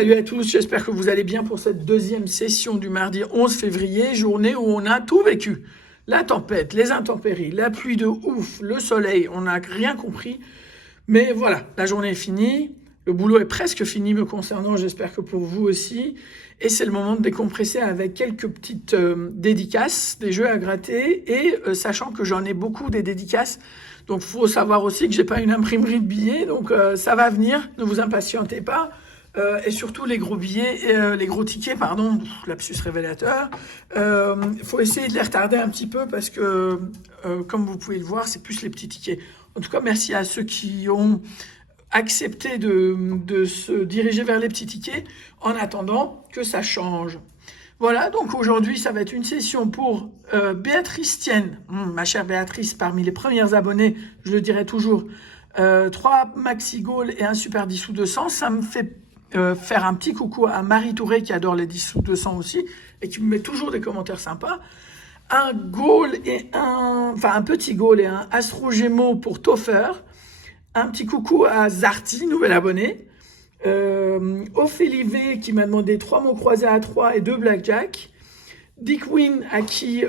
salut à tous, j'espère que vous allez bien pour cette deuxième session du mardi 11 février, journée où on a tout vécu. La tempête, les intempéries, la pluie de ouf, le soleil, on n'a rien compris. Mais voilà, la journée est finie, le boulot est presque fini me concernant, j'espère que pour vous aussi. Et c'est le moment de décompresser avec quelques petites dédicaces, des jeux à gratter, et sachant que j'en ai beaucoup des dédicaces, donc il faut savoir aussi que j'ai pas une imprimerie de billets, donc ça va venir, ne vous impatientez pas. Et surtout les gros billets, les gros tickets, pardon, lapsus révélateur, faut essayer de les retarder un petit peu parce que, comme vous pouvez le voir, c'est plus les petits tickets. En tout cas, merci à ceux qui ont accepté de se diriger vers les petits tickets en attendant que ça change. Voilà, donc aujourd'hui, ça va être une session pour Béatrice Tienne, ma chère Béatrice, parmi les premières abonnées, je le dirai toujours, 3 Maxi Goal et un Super 10 sous 200. Ça me fait faire un petit coucou à Marie Touré qui adore les 10 sous 200 aussi et qui me met toujours des commentaires sympas. Un goal et un petit goal et un Astro Gémeaux pour Toffer. Un petit coucou à Zarti, nouvel abonné. Ophélie V qui m'a demandé 3 mots croisés à 3 et 2 blackjack. Dick Win à qui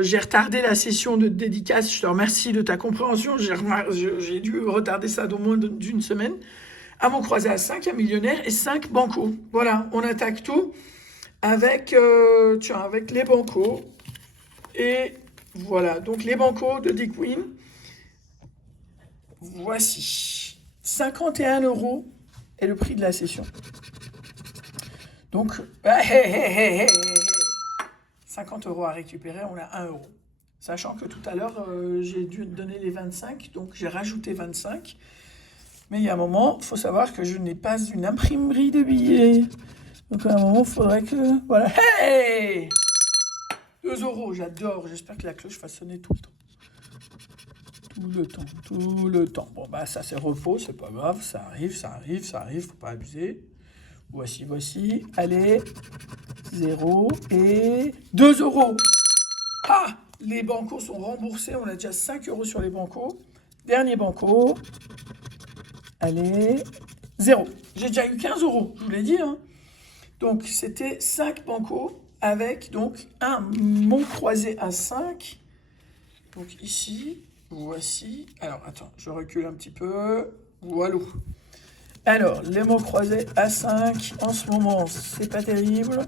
j'ai retardé la session de dédicace. Je te remercie de ta compréhension. J'ai dû retarder ça d'au moins d'une semaine. Un mot croisé à 5, un millionnaire et 5 bancos. Voilà, on attaque tout avec, avec les bancos. Et voilà, donc les bancos de Dick Win. Voici. 51 € est le prix de la session. Donc, 50 € à récupérer, on a 1 €. Sachant que tout à l'heure, j'ai dû donner les 25, donc j'ai rajouté 25. Mais il y a un moment, il faut savoir que je n'ai pas une imprimerie de billets. Donc à un moment, il faudrait que... Voilà. Hey 2 €, j'adore. J'espère que la cloche va sonner tout le temps. Tout le temps. Bon, bah ça c'est repos, c'est pas grave. Ça arrive, faut pas abuser. Voici. Allez, 0 et 2 €. Ah, les bancos sont remboursés. On a déjà 5 € sur les bancos. Dernier banco. Allez, 0. J'ai déjà eu 15 €, je vous l'ai dit. Hein. Donc, c'était 5 bancos avec donc un mont croisé à 5. Donc, ici, voici. Alors, attends, je recule un petit peu. Voilà. Alors, les mots croisés à 5, en ce moment, c'est pas terrible.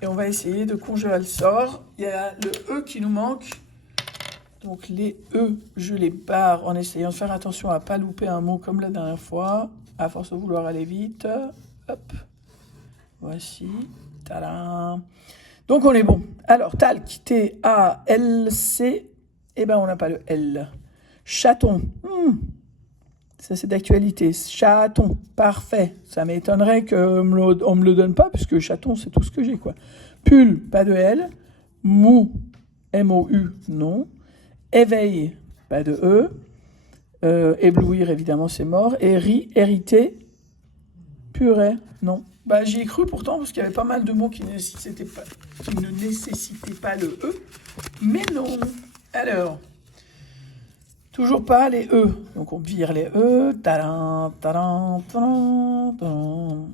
Et on va essayer de conjurer le sort. Il y a le E qui nous manque. Donc les E, je les barre en essayant de faire attention à ne pas louper un mot comme la dernière fois, à force de vouloir aller vite. Hop, voici. Tadam. Donc on est bon. Alors talc, T-A-L-C, eh ben on n'a pas le L. Chaton, ça c'est d'actualité. Chaton, parfait. Ça m'étonnerait qu'on me le donne pas, puisque chaton c'est tout ce que j'ai quoi. Pull, pas de L. Mou, M-O-U, non. Éveil, pas de E. Éblouir, évidemment, c'est mort. Et hériter, purée, non. Bah, j'y ai cru pourtant, parce qu'il y avait pas mal de mots qui ne nécessitaient pas le E. Mais non. Alors, toujours pas les E. Donc, on vire les E. Tadam, tadam, tadam, tadam.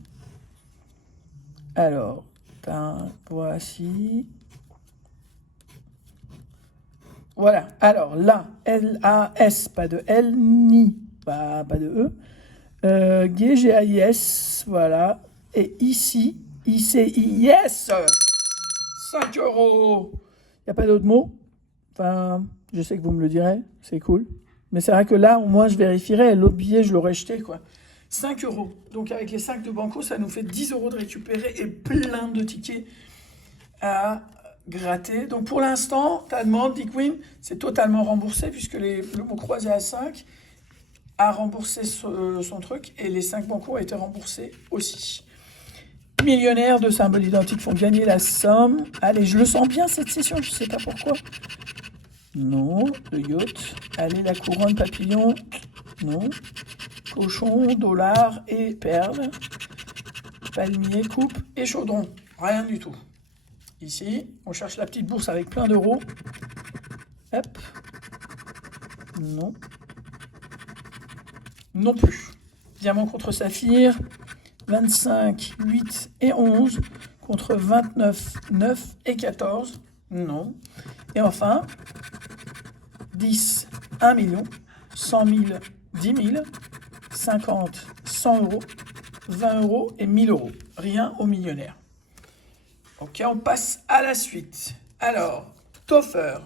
Alors, voici... Voilà, alors là, L-A-S, pas de L, ni, pas de E. G-G-A-I-S, voilà. Et ici, I-C-I-S, 5 €. Il n'y a pas d'autre mot. Enfin, je sais que vous me le direz, c'est cool. Mais c'est vrai que là, au moins, je vérifierais. L'autre billet, je l'aurais jeté, quoi. 5 €. Donc, avec les 5 de banco, ça nous fait 10 € de récupérer et plein de tickets à gratter. Donc pour l'instant, ta demande, Dick Win, c'est totalement remboursé puisque le mot croisé à 5 a remboursé son truc et les 5 bancos ont été remboursés aussi. Millionnaires de symboles identiques font gagner la somme. Allez, je le sens bien cette session, je sais pas pourquoi. Non, le yacht. Allez, la couronne papillon. Non. Cochon, dollar et perles. Palmier, coupe et chaudron. Rien du tout. Ici, on cherche la petite bourse avec plein d'euros. Hop. Non. Non plus. Diamant contre saphir. 25, 8 et 11 contre 29, 9 et 14. Non. Et enfin, 10, 1 million, 100 000, 10 000, 50, 100 euros, 20 euros et 1000 euros. Rien au millionnaire. Ok, on passe à la suite. Alors, Toffer,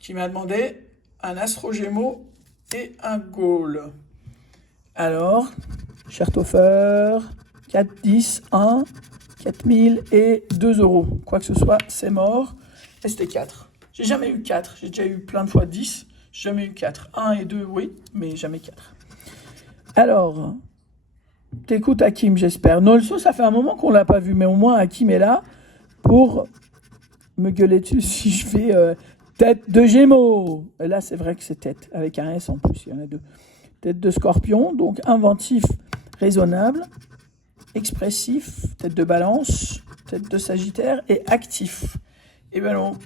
qui m'a demandé un Astro Gémeaux et un Gaul. Alors, cher Toffer, 4, 10, 1, 4000 et 2 euros. Quoi que ce soit, c'est mort. Et c'était 4. J'ai jamais eu 4. J'ai déjà eu plein de fois 10. J'ai jamais eu 4. 1 et 2, oui, mais jamais 4. Alors, t'écoutes Hakim, j'espère. Nolso, ça fait un moment qu'on l'a pas vu, mais au moins Hakim est là pour me gueuler dessus si je fais tête de Gémeaux. Et là, c'est vrai que c'est tête, avec un S en plus, il y en a deux. Tête de Scorpion, donc inventif, raisonnable, expressif, tête de Balance, tête de Sagittaire et actif. Et ben non.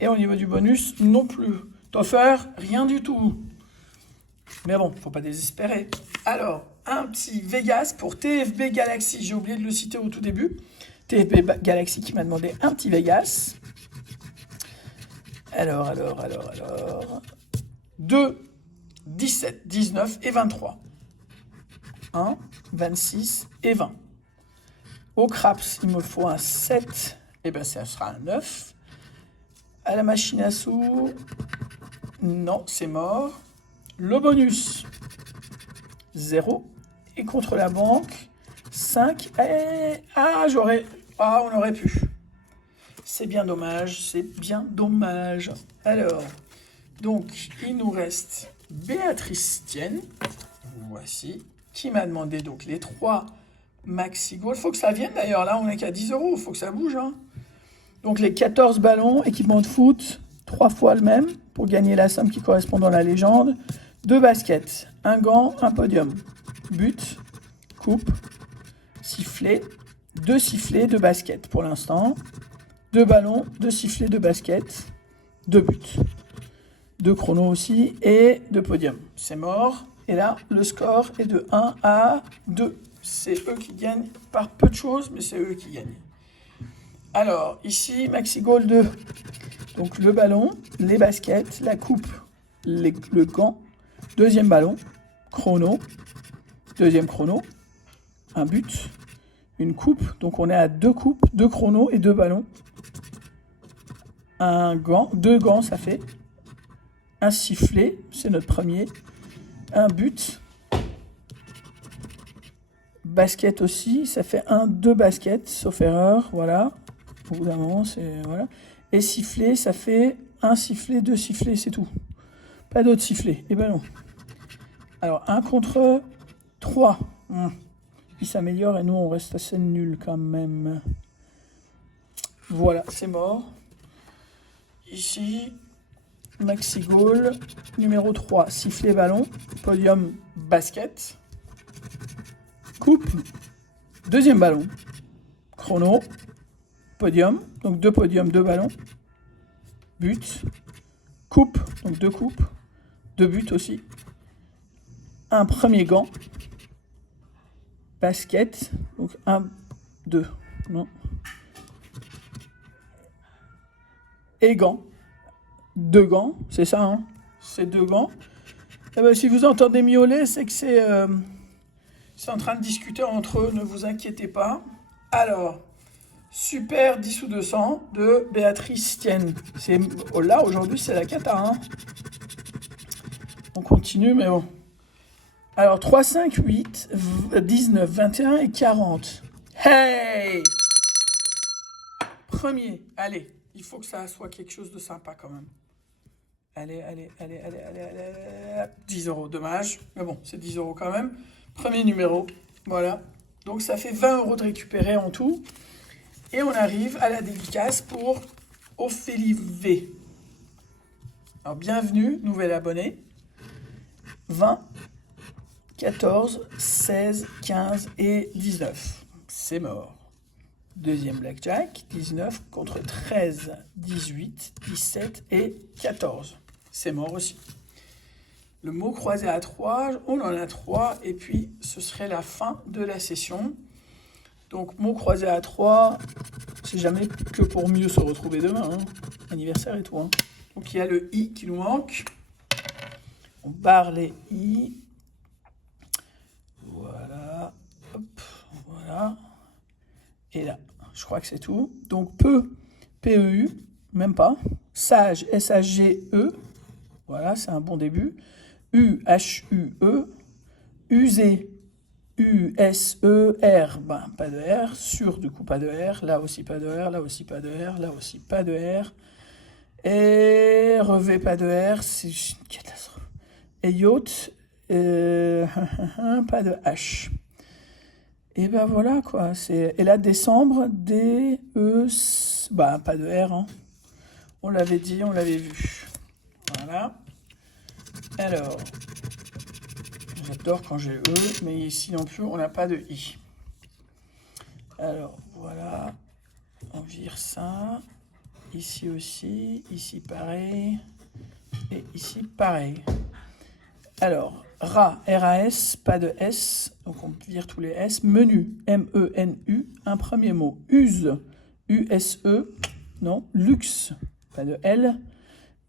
Et au niveau du bonus, non plus. Toffer, rien du tout. Mais bon, faut pas désespérer. Alors, un petit Vegas pour TFB Galaxy. J'ai oublié de le citer au tout début. TFB Galaxy qui m'a demandé un petit Vegas. Alors. 2, 17, 19 et 23. 1, 26 et 20. Au craps, il me faut un 7. Et bien, ça sera un 9. À la machine à sous, non, c'est mort. Le bonus, 0. Et contre la banque, 5. Et... on aurait pu. C'est bien dommage, Alors, donc, il nous reste Béatrice Tienne, voici, qui m'a demandé donc les 3 Maxi Gold. Il faut que ça vienne d'ailleurs, là on n'est qu'à 10 euros, il faut que ça bouge. Hein. Donc les 14 ballons, équipement de foot, 3 fois le même, pour gagner la somme qui correspond dans la légende. 2 baskets, un gant, un podium. But, coupe, sifflet, 2 sifflets, 2 baskets pour l'instant. 2 ballons, 2 sifflets, 2 baskets, 2 buts. 2 chronos aussi et 2 podiums. C'est mort. Et là, le score est de 1 à 2. C'est eux qui gagnent par peu de choses, mais c'est eux qui gagnent. Alors, ici, Maxi Goal 2. Donc, le ballon, les baskets, la coupe, le gant, deuxième ballon, chrono, deuxième chrono, un but, une coupe. Donc, on est à 2 coupes, 2 chronos et 2 ballons. Un gant, 2 gants, ça fait. Un sifflet, c'est notre premier. Un but. Basket aussi, ça fait 2 baskets, sauf erreur, voilà. Au bout d'un moment, c'est... Voilà. Et sifflet, ça fait 1 sifflet, 2 sifflets, c'est tout. Pas d'autres sifflets, et ben non. Alors, 1 contre 3. Il s'améliore et nous, on reste assez nul quand même. Voilà, c'est mort. Ici, Maxi Goal, numéro 3, sifflet ballon, podium basket, coupe, deuxième ballon, chrono, podium, donc 2 podiums, 2 ballons, but, coupe, donc 2 coupes, 2 buts aussi, un premier gant, basket, donc 1, 2, non, et gants. 2 gants, c'est ça, hein? C'est 2 gants. Eh ben, si vous entendez miauler, c'est que c'est en train de discuter entre eux, ne vous inquiétez pas. Alors, super 10 ou 200 de Béatrice Tienne. Là, aujourd'hui, c'est la cata, hein? On continue, mais bon. Alors, 3, 5, 8, 19, 21 et 40. Hey! Premier, allez. Il faut que ça soit quelque chose de sympa quand même. Allez. 10 euros, dommage. Mais bon, c'est 10 euros quand même. Premier numéro, voilà. Donc ça fait 20 euros de récupérer en tout. Et on arrive à la dédicace pour Ophélie V. Alors bienvenue, nouvel abonné. 20, 14, 16, 15 et 19. C'est mort. Deuxième blackjack, 19 contre 13, 18, 17 et 14. C'est mort aussi. Le mot croisé à 3, on en a 3, et puis ce serait la fin de la session. Donc, mot croisé à 3, c'est jamais que pour mieux se retrouver demain, hein. Anniversaire et tout, hein. Donc, il y a le i qui nous manque. On barre les i. Voilà. Hop, voilà. Et là, je crois que c'est tout. Donc, peu, P-E-U, même pas. Sage, S-A-G-E. Voilà, c'est un bon début. U-H-U-E. Usé, U-S-E-R. Ben, pas de R. Sûr, du coup, pas de R. Là aussi, pas de R. Là aussi, pas de R. Là aussi, pas de R. Et revêt, pas de R. C'est une catastrophe. Et yacht, pas de H. Et ben voilà quoi. Et là, décembre, D-E, bah pas de R, hein. On l'avait dit, on l'avait vu. Voilà. Alors, j'adore quand j'ai E, mais ici non plus, on n'a pas de I. Alors, voilà. On vire ça. Ici aussi, ici pareil. Et ici pareil. Alors, RA, R-A-S, pas de S, donc on vire tous les S. Menu, M-E-N-U, un premier mot. Use, U-S-E, non. Luxe, pas de L.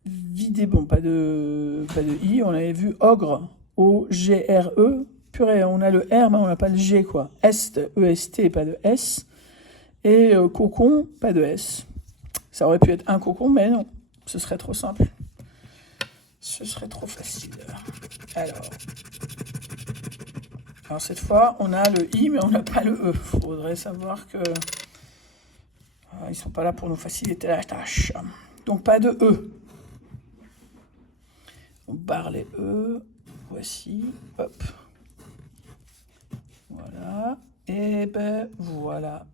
Vidé, bon, pas de I. On avait vu ogre, O-G-R-E. Purée, on a le R, mais on n'a pas le G, quoi. Est, E-S-T, pas de S. Et cocon, pas de S. Ça aurait pu être un cocon, mais non, ce serait trop simple. Ce serait trop facile. Alors cette fois, on a le I, mais on n'a pas le E. Il faudrait savoir que ils ne sont pas là pour nous faciliter la tâche. Donc, pas de E. On barre les E. Voici. Hop. Voilà. Et ben voilà.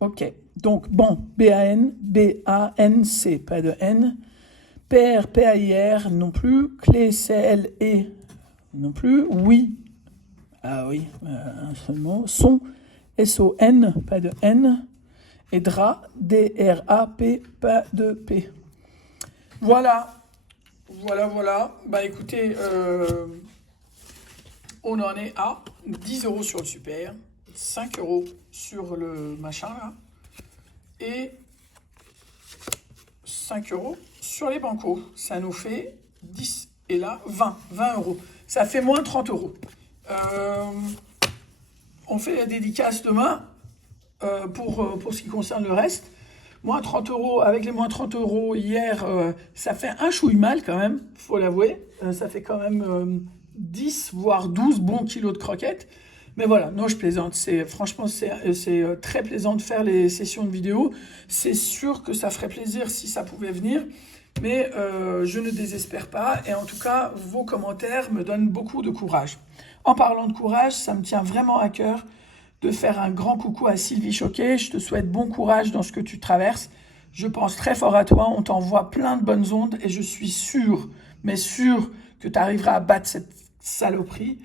Ok. Donc, bon. B-A-N, B-A-N-C. Pas de N. Père, P-A-I-R, non plus. Clé, C-L-E, non plus. Oui. Ah oui, un seul mot. Son, S-O-N, pas de N. Et drap, D-R-A-P, pas de P. Voilà. Voilà. Bah écoutez, on en est à 10 € sur le super, 5 € sur le machin là, et 5 € sur les bancos. Ça nous fait 10 et là 20 €. Ça fait moins 30 €. On fait la dédicace demain pour ce qui concerne le reste. Moins 30 €, avec les moins 30 € hier, ça fait un chouille mal quand même, faut l'avouer. Ça fait quand même 10 voire 12 bons kilos de croquettes. Mais voilà, non, je plaisante. Franchement, c'est très plaisant de faire les sessions de vidéo. C'est sûr que ça ferait plaisir si ça pouvait venir. Mais je ne désespère pas. Et en tout cas, vos commentaires me donnent beaucoup de courage. En parlant de courage, ça me tient vraiment à cœur de faire un grand coucou à Sylvie Choquet. Je te souhaite bon courage dans ce que tu traverses. Je pense très fort à toi. On t'envoie plein de bonnes ondes. Et je suis sûr, mais sûr, que tu arriveras à battre cette saloperie.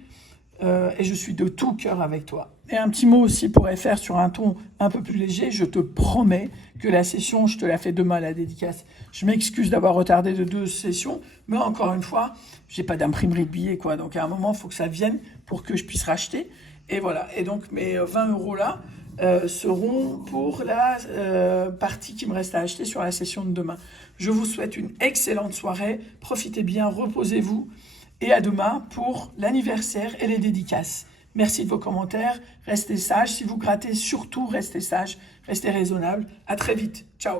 Et je suis de tout cœur avec toi. Et un petit mot aussi pour FR sur un ton un peu plus léger. Je te promets que la session, je te la fais demain, la dédicace. Je m'excuse d'avoir retardé de 2 sessions, mais encore une fois, j'ai pas d'imprimerie de billets, quoi. Donc à un moment, il faut que ça vienne pour que je puisse racheter. Et voilà. Et donc mes 20 € là seront pour la partie qui me reste à acheter sur la session de demain. Je vous souhaite une excellente soirée. Profitez bien, reposez-vous. Et à demain pour l'anniversaire et les dédicaces. Merci de vos commentaires. Restez sages. Si vous grattez, surtout restez sages. Restez raisonnables. À très vite. Ciao.